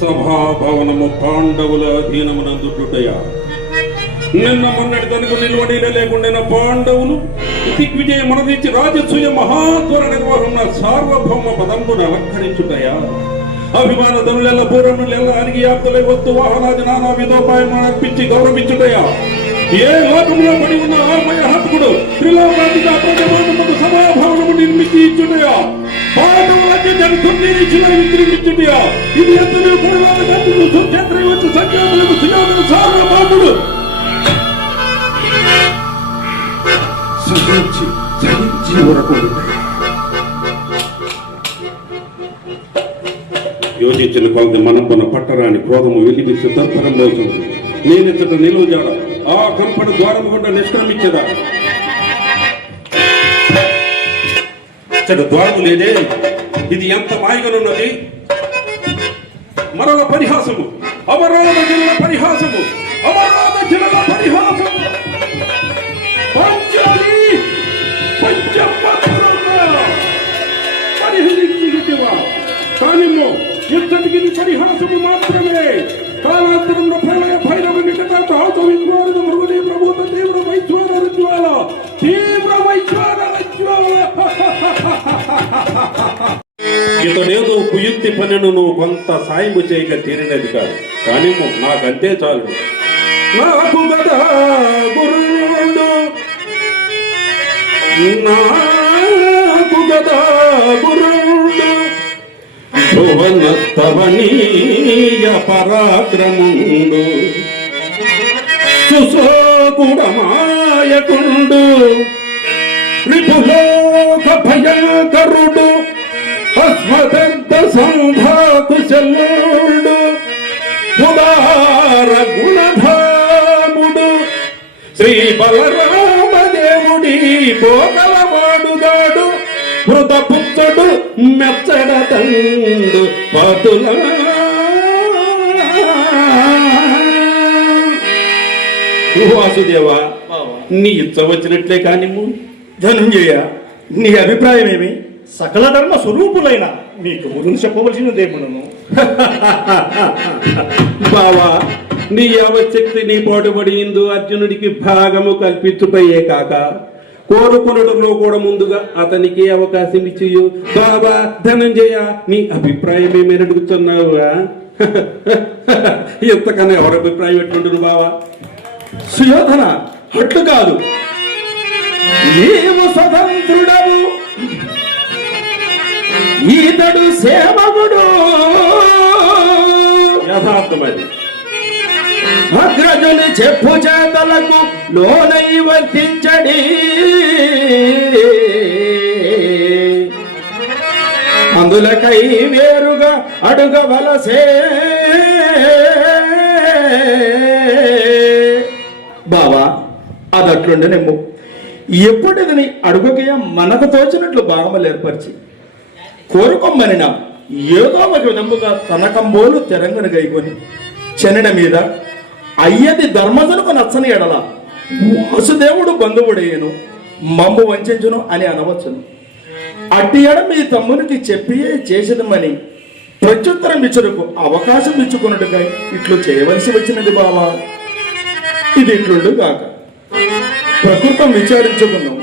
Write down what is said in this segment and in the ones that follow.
సభాభవనము పాండవుల అధీనమునందుటయా. నిన్న మొన్నటి తనకు నిల్వడీల లేకుండా పాండవులు దిగ్విజయ మనదించి రాజసూయ మహాత్వర నిర్వహణ సార్వభౌమ పదంబును అలంకరించుటయా. అభిమాన ధనులెల్ల పూర్వములెల్ల అనిగి యాప్తులై వస్తు వాహనాది నానా విధోపాయం అర్పించి గౌరవించుటయా. ఏ లోకంలో పడి ఉన్న ఆర్మయ హత్తుకుడు త్రిలోకాంతిగా ప్రజమానముకు సభాభవనము నిర్మించి ఇచ్చుటయా. పాండవులకి జరుగుతుంది విజృంభించుటయా. ఇది ఎంతనే పూర్వాల గంతులు సుక్షేత్రవచ్చు సంఖ్యాతులకు సుయోధన సార్వభౌముడు యోచించిన కొలది మనకున్న పట్టరాని క్రోధము వెలిపిస్తూ తర్పరం మోసము. నేనిచ్చట నిలువజాడ ఆ కంపడ ద్వారము గుండా నిష్క్రమించదా. ఇచ్చట ద్వారము లేదే. ఇది ఎంత మాయగనున్నది. మరల పరిహాసము, అమరాధ జిల్లా పరిహాసము, అమరాధ జిల్లా పరిహాసము. కానిమో యుద్ధటికి పరిహాసము మాత్రమే. కాలాంతరంలో ప్రళయ భైరవ నికటాత ఆతవిద్వారద మృగదే ప్రభుత్వ తీవ్ర వైశ్వాన రజ్వాల తీవ్ర వైశ్వాన రజ్వాల. ఇతడేదో కుయుక్తి పనిను నువ్వు కొంత సాయము చేయక తీరినది కాదు. కానిమో నాకంతే చాలు. నాకు గదా గురుడు, నాకు గదా గురుడు భువనస్తవనీయ పరాక్రముండు సుశోగుడమాయకుండు రిపులోక భయంకరుడు అస్మదర్ద సంధాకుశలుడు ఉదార గుణధాముడు శ్రీ బలరామదేవుడి పోగలవాడుగాడు మృతపుత్రుడు మెచ్చడ తండు పతుల. వాసుదేవా, నీ ఇచ్చ వచ్చినట్లే కానిము. ధనుంజయ, నీ అభిప్రాయం ఏమి? సకల ధర్మ స్వరూపులైన మీకు గురుని చెప్పవలసినదేమును. బావా, నీ అవశక్తి నీ పాటుపడి ఇందు అర్జునుడికి భాగము కల్పించుటయే కాక కోరుకునడంలో కూడా ముందుగా అతనికి అవకాశం ఇచ్చియు. బాబా ధనంజయ, నీ అభిప్రాయం ఏమేమి అడుగుతున్నావుగా? ఎంతకన్నా ఎవరి అభిప్రాయం ఎట్లుంటుంది బావా? సుయోధన, అట్లు కాదు. నీవు స్వతంత్రుడవు, ఈతడు సేవకుడు. యథార్థమది. అగ్రజుని చెప్పు చేతలకు లోనై వర్తించడి. అందులకై వేరుగా అడుగవలసే. బావా, అదట్లుండనేమో. ఎప్పుడని అడుగుకయ మనకు తోచినట్లు భాగములు ఏర్పరిచి కోరుకొమ్మనిన ఏదో ఒక విధముగా తనకంబోలు తెరంగను గైకొని చెన్నెడ మీద అయ్యది ధర్మజనుకు నచ్చని ఎడల వాసుదేవుడు బంధువుడయ్యను మమ్ము వంచెను అని అనవచ్చును. అట్టి ఎడ మీ తమ్మునికి చెప్పియే చేసేదమని ప్రత్యుత్తరం ఇచ్చుటకు అవకాశం ఇచ్చుకున్నట్టుగా ఇట్లు చేయవలసి వచ్చినది బావా. ఇది ఇట్లుండు కాక ప్రకృతం విచారించుకున్నాం.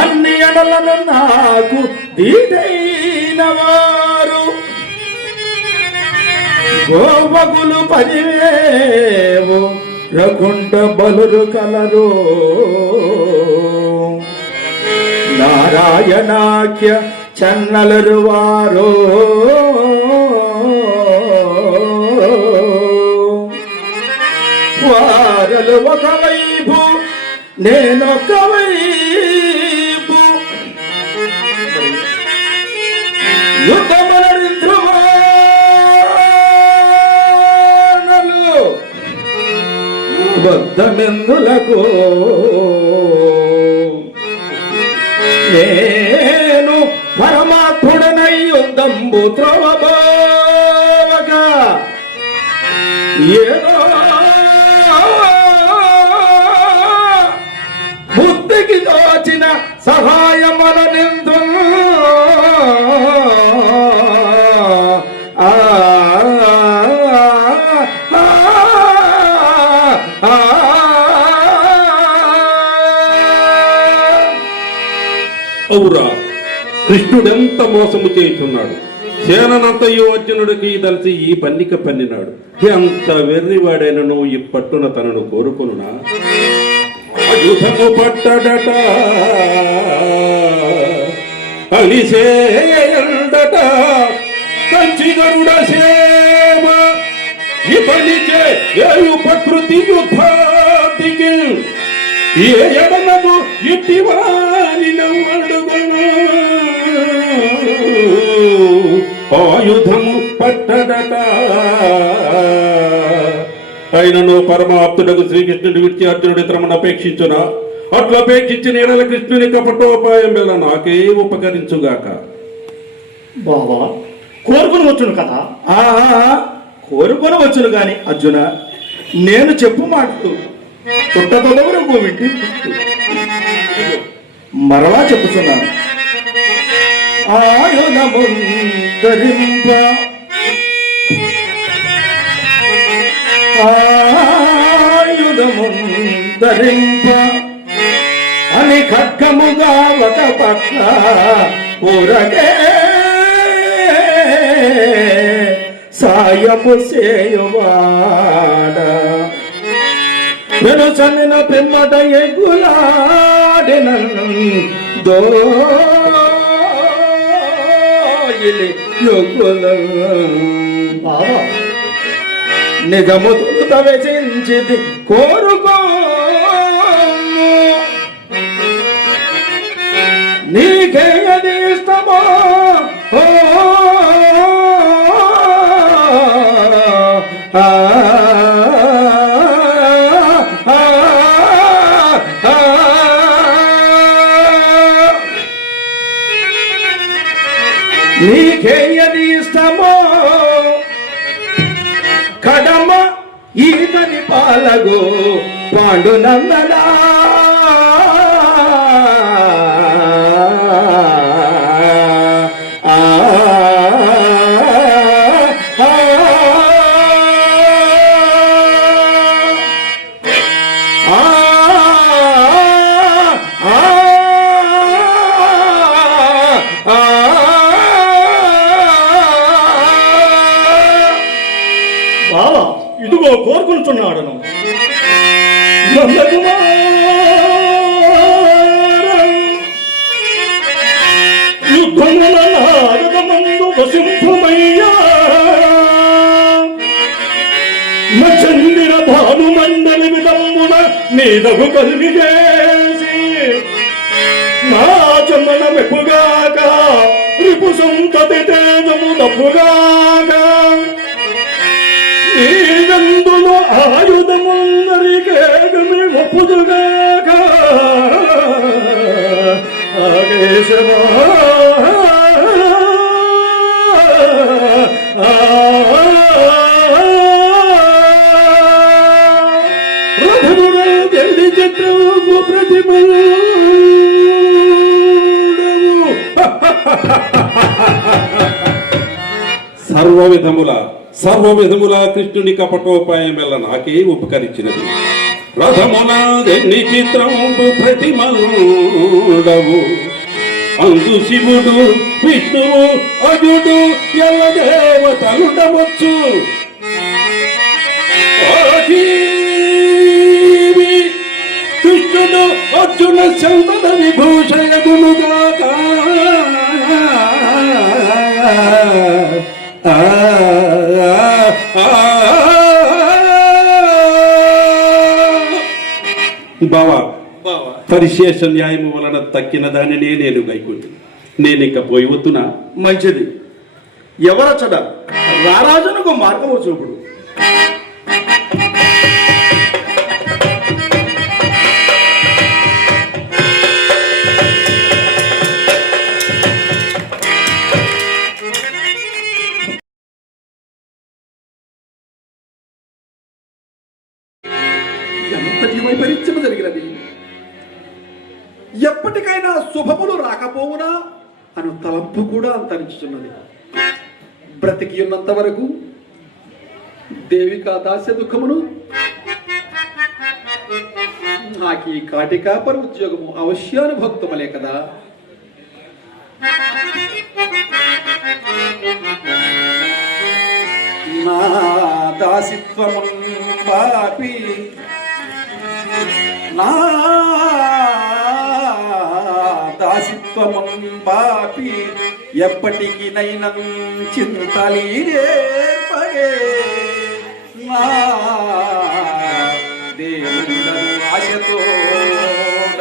అన్ని ఎడలను నాకు దీటైన వారు గోపకులు 10,000 రకుంట బలురు కలరు. నారాయణాఖ్య చన్నలరు వారో వారలు ఒకవైపు నేనొక వైపు యుద్ధమనరింద్రువానలు బద్ధమెందులకు నేను పరమాత్ముడనై యుద్ధంబు త్రోవబోవగా ఏదో బుద్ధికి దోచిన సహాయమననిందు కృష్ణుడెంత మోసము చేయుచున్నాడు. సేనంతయు అర్జునుడికి దలిసి ఈ పన్నిక పన్నినాడు. ఎంత వెర్రివాడైనను ఈ పట్టున తనను కోరుకొనునా? ఆయుధము పట్టడట అలిసేయండట కంచిగరుడ సేవ ఇతనిచే ఏయు ప్రకృతి యుద్ధాదికి ఏ ఎడనను ఇటివాని నవ్వడుగను. ఆయుధము పట్టడట అయినను పరమాప్తుడకు శ్రీకృష్ణుడి విడిచి అర్జునుడి తమను అపేక్షించునా? అట్లా అపేక్షించిన ఎడల కృష్ణుని కపటోపాయం వల్ల నాకే ఉపకరించుగాక. బావా, కోరుకొని వచ్చును కదా. కోరుకొని వచ్చును గాని అర్జున, నేను చెప్పు మాటలు చుట్టతొలవరకు వింటి మరలా చెప్పుచున్నాను. ఆయుధముందరింప ఆయుధముందరింప అని ఖడ్గముగా ఒక పట్ల ఊరగే సాయము సేయువాడ వెనుసన్న పిమ్మట ఎగులాడిన దోయిలి యొగుల నిజము తవచించిది కోరుకో నీకేది ఇష్టమో నీకేది ఇష్టమో కడమ ఈతని పాలగో పాండునందలా ఇదిగో కోరుకుంటున్నాడను. యుద్ధములందు వసింపుమయ్యా చందిర భాను మండలి విధమున నీదగు కలిగి చేసి నా చందన మెప్పుగాక రిపు సంతతి తేజము తప్పుగాక నీదందులో ఆయుధముందరికేగమి ఒప్పుదుగాక ఆగేశమా రఘుముగా జల్ది చిత్రము ప్రతిమూడము సర్వవిధముల కృష్ణుని కపటోపాయం వల్ల నాకే ఉపకరించినది. రథమున ఎన్ని చిత్రము ప్రతిమూడవు అందు శివుడు విష్ణువు అజుడు ఎల్ల దేవతలుండవచ్చు. కృష్ణుడు అర్జున చందన విభూషణగునుగాక. బావా, పరిశేష న్యాయము వలన తక్కిన దానినే నేను గైకుంటు. నేనింక పోయి వద్దునా? మంచిది. ఎవరచ్చట రారాజునకు మార్గము చూపుడు. ఎంతటి వైపరీత్యము జరిగినది. ఎప్పటికైనా శుభములు రాకపోవునా అను తలంపు కూడా అంతరించుతున్నది. బ్రతికి ఉన్నంత వరకు దేవికా దాస్య దుఃఖమును, నాకు ఈ కాటికాపర ఉద్యోగము అవశ్యానుభక్తమలే కదా. నా దాసిత్వమున్ పాపి నా దాసిత్వమున్ పాపి ఎప్పటికి నైనం చింతలీరేర్పడే నా దేవుడను ఆశతోడ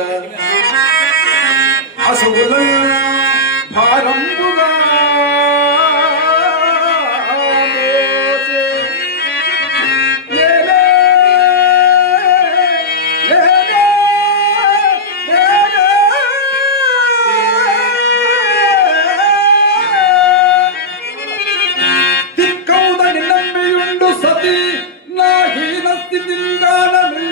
అసువుల భారంబుగా మోసే. లేలే, లేలే, లేలే. దిక్కౌదని నమ్మియుండు సతి నా హీన స్థితింగానను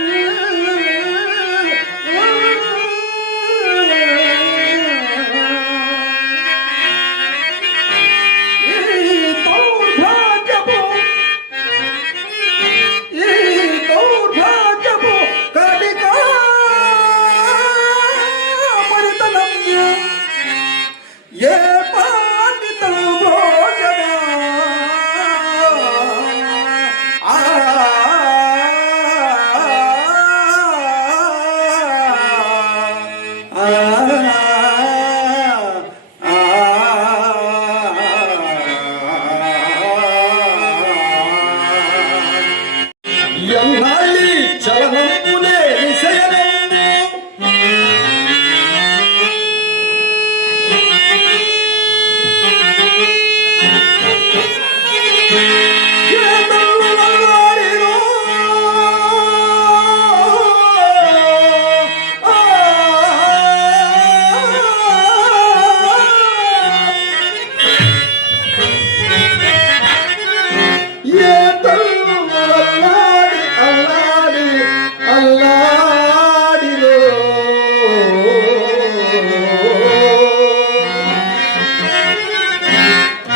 ఏ పాటితం భోజన ఎన్నాళ్ళి చలనములే విషయము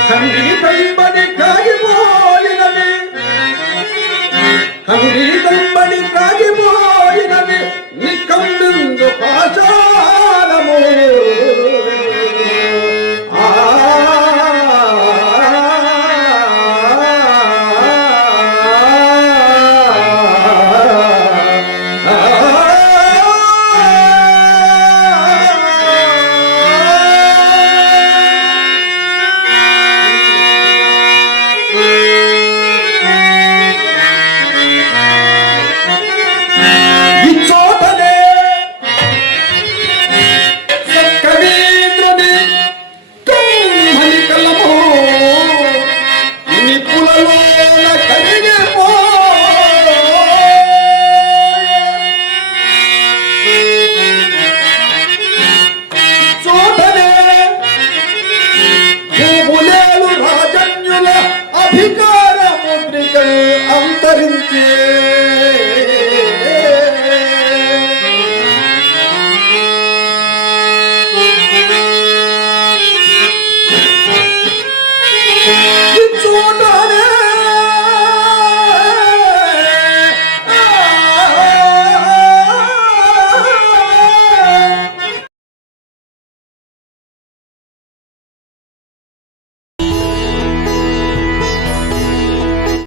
కండి కైబడి కాగిపో